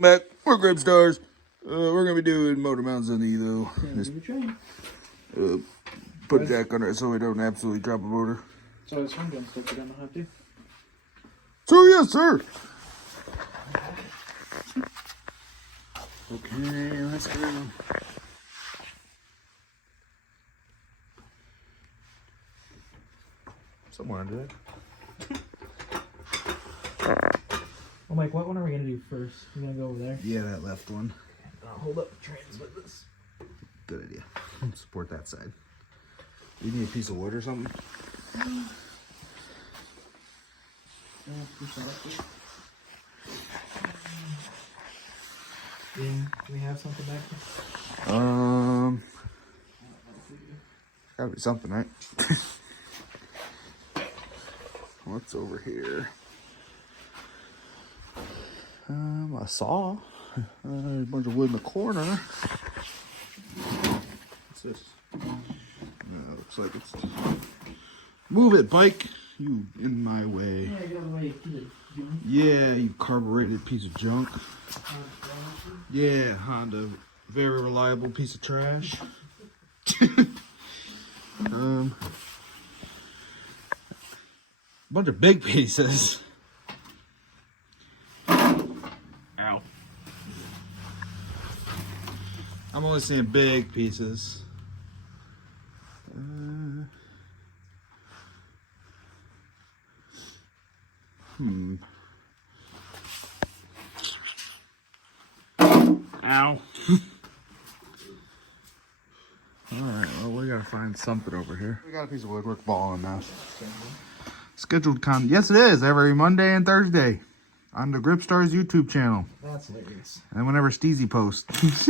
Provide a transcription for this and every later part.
Back, we're Grip Stars. We're gonna be doing Motor Mounts on the Evo. Just put a jack on it so we don't absolutely drop a motor. So it's fun gun stuff, you don't have to. So yes, sir. Okay, let's go. Somewhere under it. Well, Mike, what one are we gonna do first? We're gonna go over there. Yeah, that left one. I'll hold up the trains with this. Good idea. Support that side. You need a piece of wood or something? Yeah, do we have something back there? Gotta be something, right? What's over here? A saw. A bunch of wood in the corner. What's this? Looks like it's... Move it, bike! You in my way. Yeah, get out of the way. Yeah, you carbureted piece of junk. Yeah, Honda. Very reliable piece of trash. Bunch of big pieces. Ow. I'm only seeing big pieces. Ow. Alright, well, we gotta find something over here. We got a piece of wood we're balling now. Scheduled yes, it is. Every Monday and Thursday on the Grip Stars YouTube channel. That's hilarious. And whenever Steezy posts.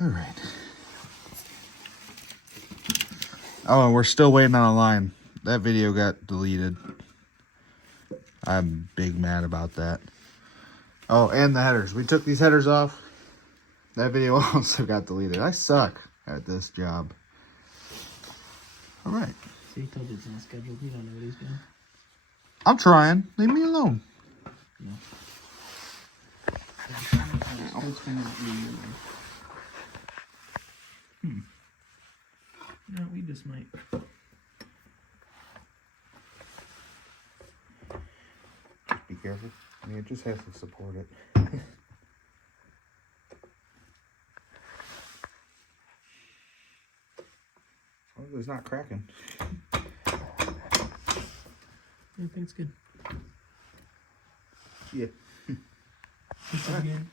Alright. Oh, and we're still waiting on a line. That video got deleted. I'm big mad about that. Oh, and the headers. We took these headers off. That video also got deleted. I suck at this job. Alright. So you told you it's not scheduled. You don't know what he's doing. I'm trying. Leave me alone. No. No, we just might. Be careful. I mean, it just has to support it. As long as it's not cracking. I think it's good. Yeah. Again.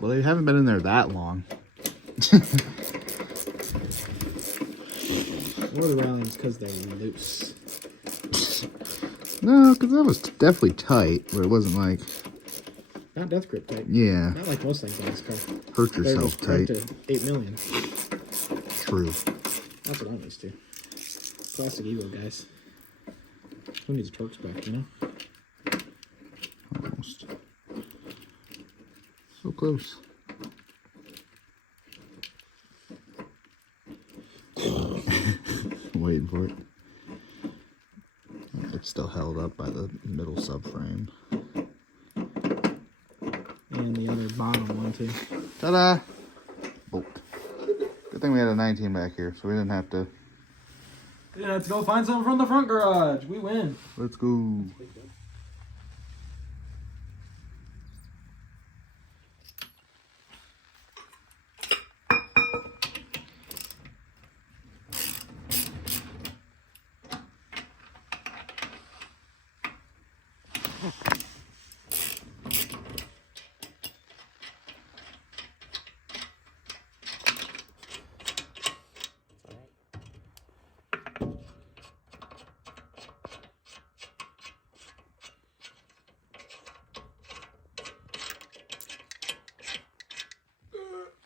Well, they haven't been in there that long. More of the railings because they're loose. No, because that was definitely tight, but it wasn't like... Not death grip tight. Yeah. Not like most things on this car. Hurt yourself tight. To 8 million. True. That's what I'm used to. Classic Evo, guys. Who needs torque back, you know? Almost. So close. Waiting for it. It's still held up by the middle subframe. And the other bottom one, too. Ta-da! Bolt. Good thing we had a 19 back here, so we didn't have to... Yeah, let's go find something from the front garage. We win. Let's go.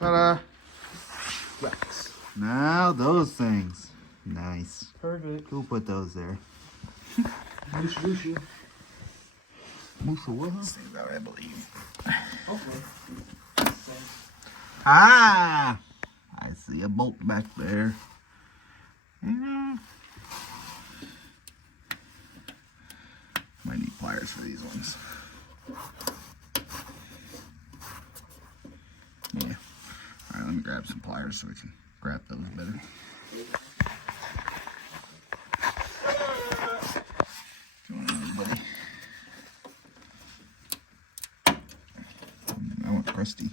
Ta-da. Wax. Now those things. Nice. Perfect. Who put those there? Mushu. Musha what? Say that, I believe. Hopefully. Ah! I see a bolt back there. Might need pliers for these ones. Yeah. Alright, let me grab some pliers so we can grab those better. Come on, everybody. I want crusty.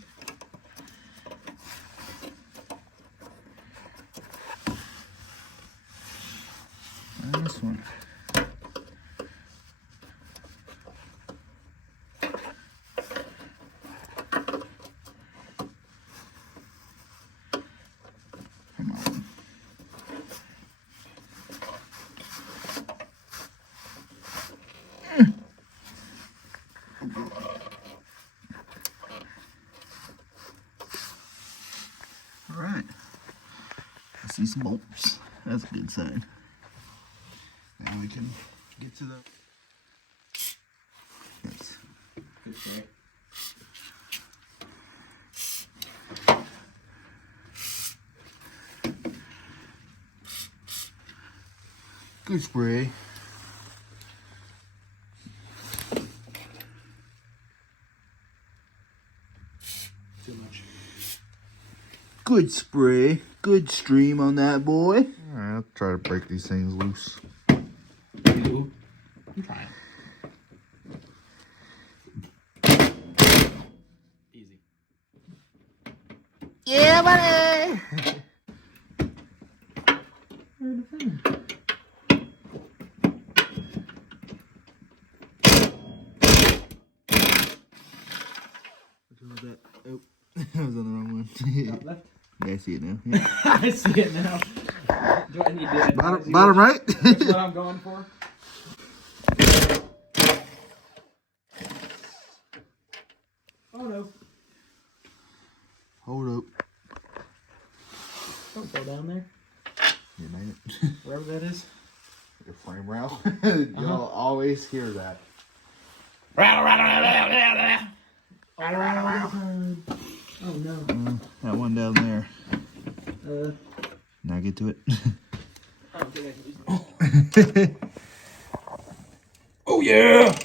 And this one. Come on. All right. I see some bolts. That's a good sign. Now we can get to the. Nice. Good spray. Good spray. Too much. Good spray. Good stream on that boy. Alright, I'll try to break these things loose. You? I'm trying. Easy. Yeah, buddy! Where's the thing? Which one was that? Oh, I was on the wrong one. Top left? Yeah, I see it now. Yeah. I see it now. Do I need to advise Bottom, you bottom right? which what I'm going for? Oh no. Hold up. Don't go down there. You made it. Wherever that is. Your frame rail. You'll always hear that. Oh no. That one down there. Uh, Now get to it. I don't think I can use it. Oh yeah!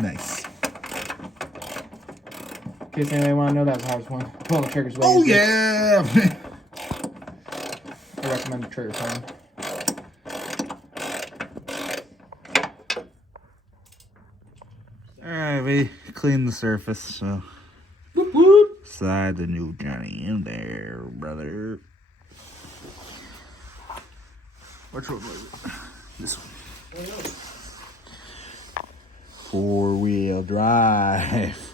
Nice. In case anybody want to know, that was the hardest one. Pulling the trigger's way Oh easier. yeah! I recommend the trigger pulling. Alright, we cleaned the surface, so Whoop whoop! slide the new Johnny in there, brother. Which one was it? This one. Four-wheel drive.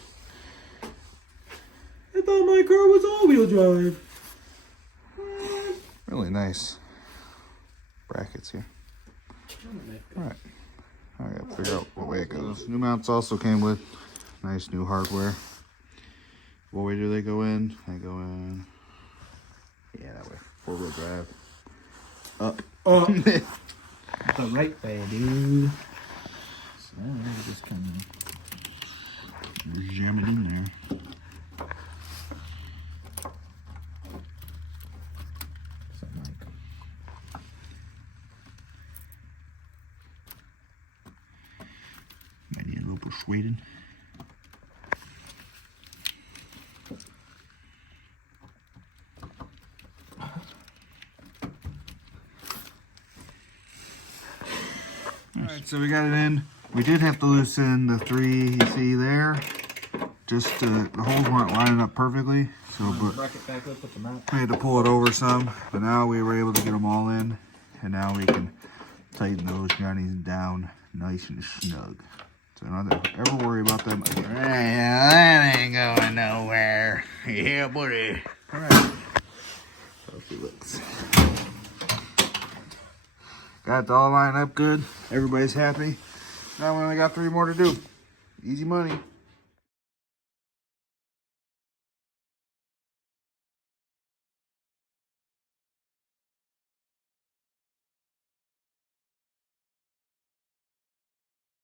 I thought my car was all-wheel drive. Really nice brackets here. Alright. I gotta figure out what way it goes. New mounts also came with nice new hardware. What way do they go in? They go in. Yeah, that way. Four-wheel drive. Up. The right way, dude. So I just kind of Jam it in there. something like. Might need a little persuading. Alright, so we got it in. We did have to loosen the three you see there. Just the holes weren't lining up perfectly. So, but Bracket back up, put them out. we had to pull it over some. But now we were able to get them all in. And now we can tighten those Johnnies down nice and snug. So not to ever worry about them again. That ain't going nowhere. Yeah, buddy. Alright. So she looks. Got it all lined up good. Everybody's happy. Now we only got 3 more to do. Easy money.